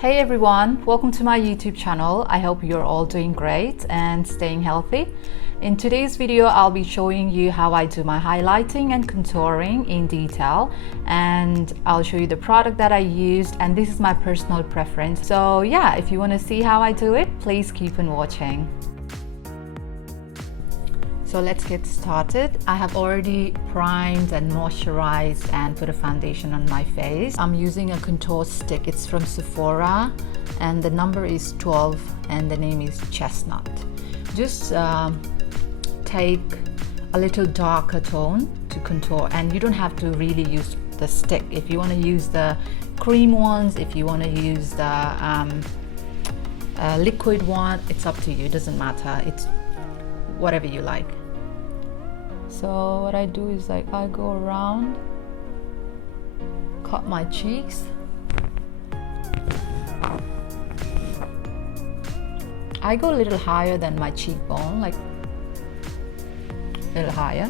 Hey everyone, welcome to my YouTube channel. I hope you're all doing great and staying healthy. In today's video, I'll be showing you how I do my highlighting and contouring in detail, and I'll show you the product that I used, and this is my personal preference. So yeah, if you want to see how I do it, please keep on watching. So let's get started. I have already primed and moisturized and put a foundation on my face. I'm using a contour stick. It's from Sephora and the number is 12 and the name is Chestnut. Just take a little darker tone to contour, and you don't have to really use the stick. If you want to use the cream ones, if you want to use the liquid one, it's up to you. It doesn't matter. It's whatever you like. So what I do is I go around, cut my cheeks. I go a little higher than my cheekbone, like a little higher.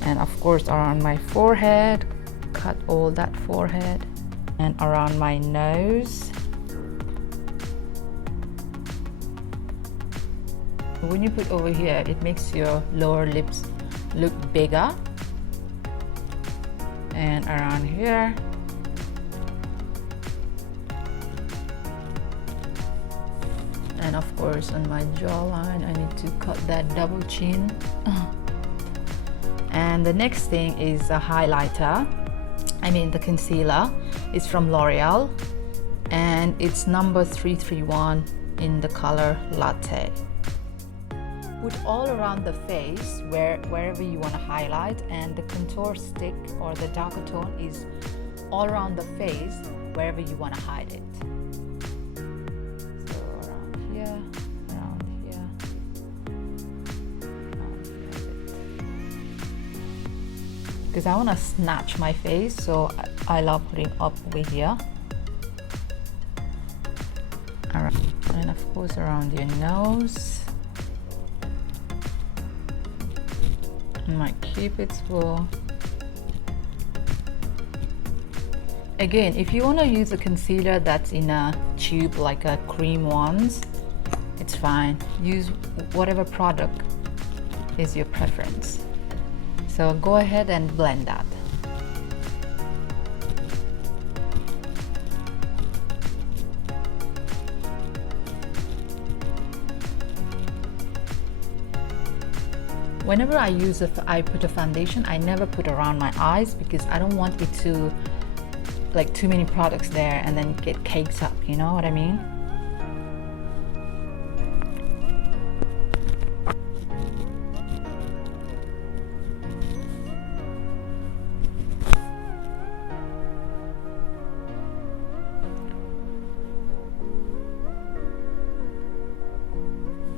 And of course around my forehead, cut all that forehead. And around my nose. When you put over here, it makes your lower lips look bigger, and around here, and of course on my jawline I need to cut that double chin. And the next thing is a highlighter, the concealer is from L'Oreal and it's number 331 in the color Latte. Put all around the face wherever you want to highlight, and the contour stick or the darker tone is all around the face wherever you want to hide it. So around here, around here, around here. Because I want to snatch my face, so I love putting up over here. And of course around your nose. My Cupid's bow. Again, if you want to use a concealer that's in a tube like a cream ones, it's fine. Use whatever product is your preference. So go ahead and blend that. Whenever I put a foundation, I never put around my eyes because I don't want it to, like, too many products there and then get caked up, you know what I mean?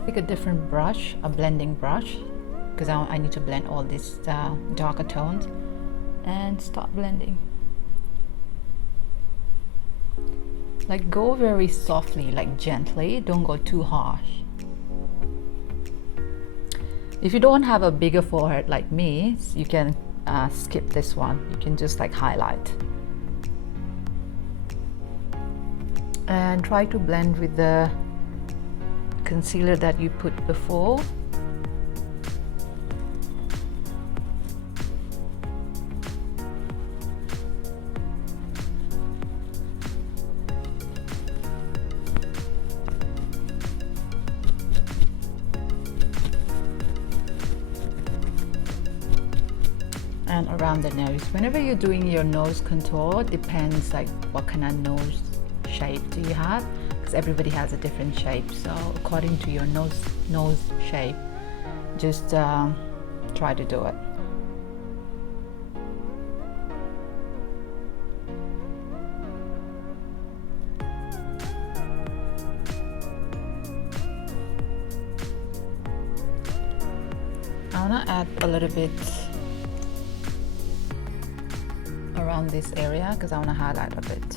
Take a different brush, a blending brush, because I need to blend all these darker tones, and start blending. Like, go very softly, like gently, don't go too harsh. If you don't have a bigger forehead like me, you can skip this one. You can just like highlight. And try to blend with the concealer that you put before. And around the nose. Whenever you're doing your nose contour, depends like what kind of nose shape do you have, because everybody has a different shape. So according to your nose shape, just try to do it. I want to add a little bit around this area because I want to highlight a bit.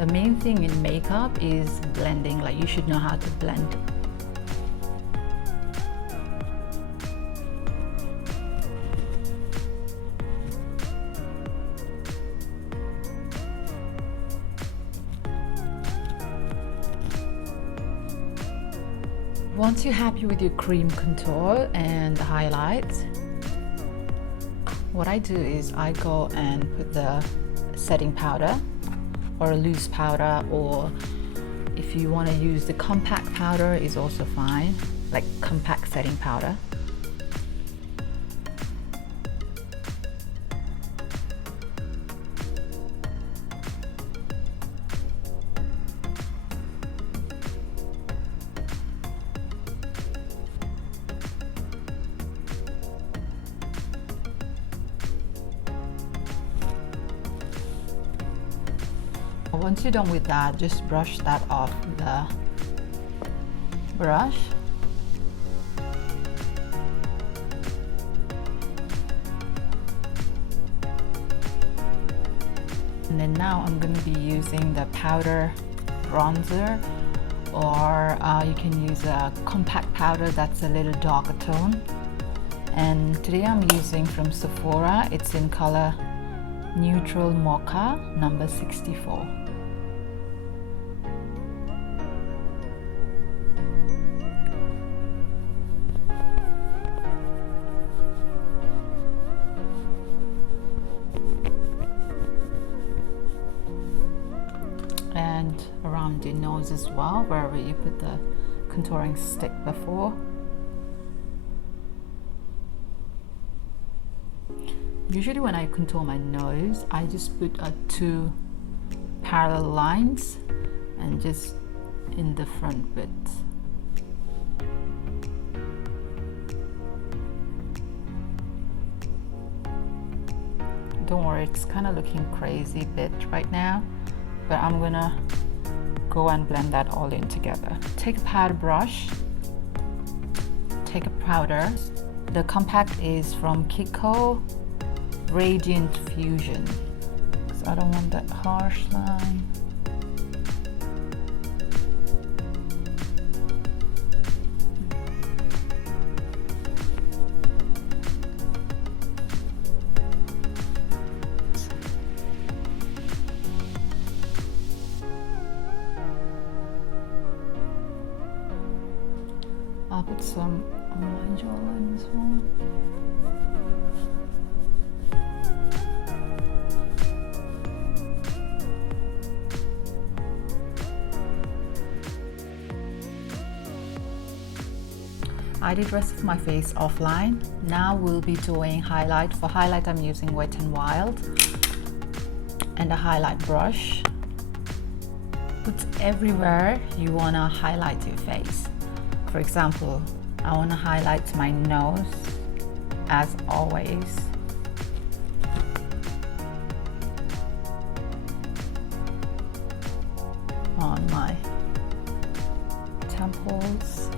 The main thing in makeup is blending, like you should know how to blend. Once you're happy with your cream contour and the highlights, what I do is I go and put the setting powder or a loose powder, or if you want to use the compact powder is also fine, like compact setting powder. Once you're done with that, just brush that off the brush. And then now I'm going to be using the powder bronzer, or you can use a compact powder that's a little darker tone. And today I'm using from Sephora. It's in color Neutral Mocha number 64. And around your nose as well, wherever you put the contouring stick before. Usually when I contour my nose, I just put two parallel lines and just in the front bit. Don't worry, it's kind of looking crazy bit right now, but I'm gonna go and blend that all in together. Take a powder brush, take a powder. The compact is from Kiko Radiant Fusion, because I don't want that harsh line. I'll put some on my jawline as well. I did rest of my face offline. Now we'll be doing highlight. For highlight I'm using Wet n Wild and a highlight brush. Put everywhere you want to highlight your face. For example, I want to highlight my nose as always. On my temples.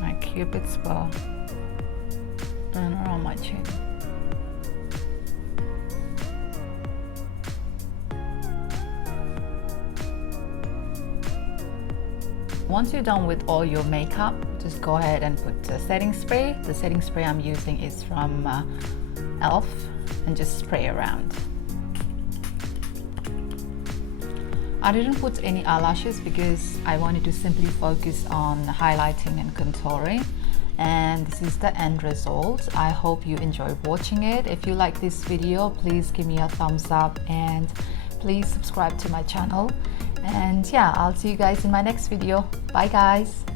My cupid's bow and around my chin. Once you're done with all your makeup, just go ahead and put the setting spray. The setting spray I'm using is from e.l.f. and just spray around. I didn't put any eyelashes because I wanted to simply focus on highlighting and contouring. And this is the end result. I hope you enjoyed watching it. If you like this video, please give me a thumbs up and please subscribe to my channel. And yeah, I'll see you guys in my next video. Bye guys.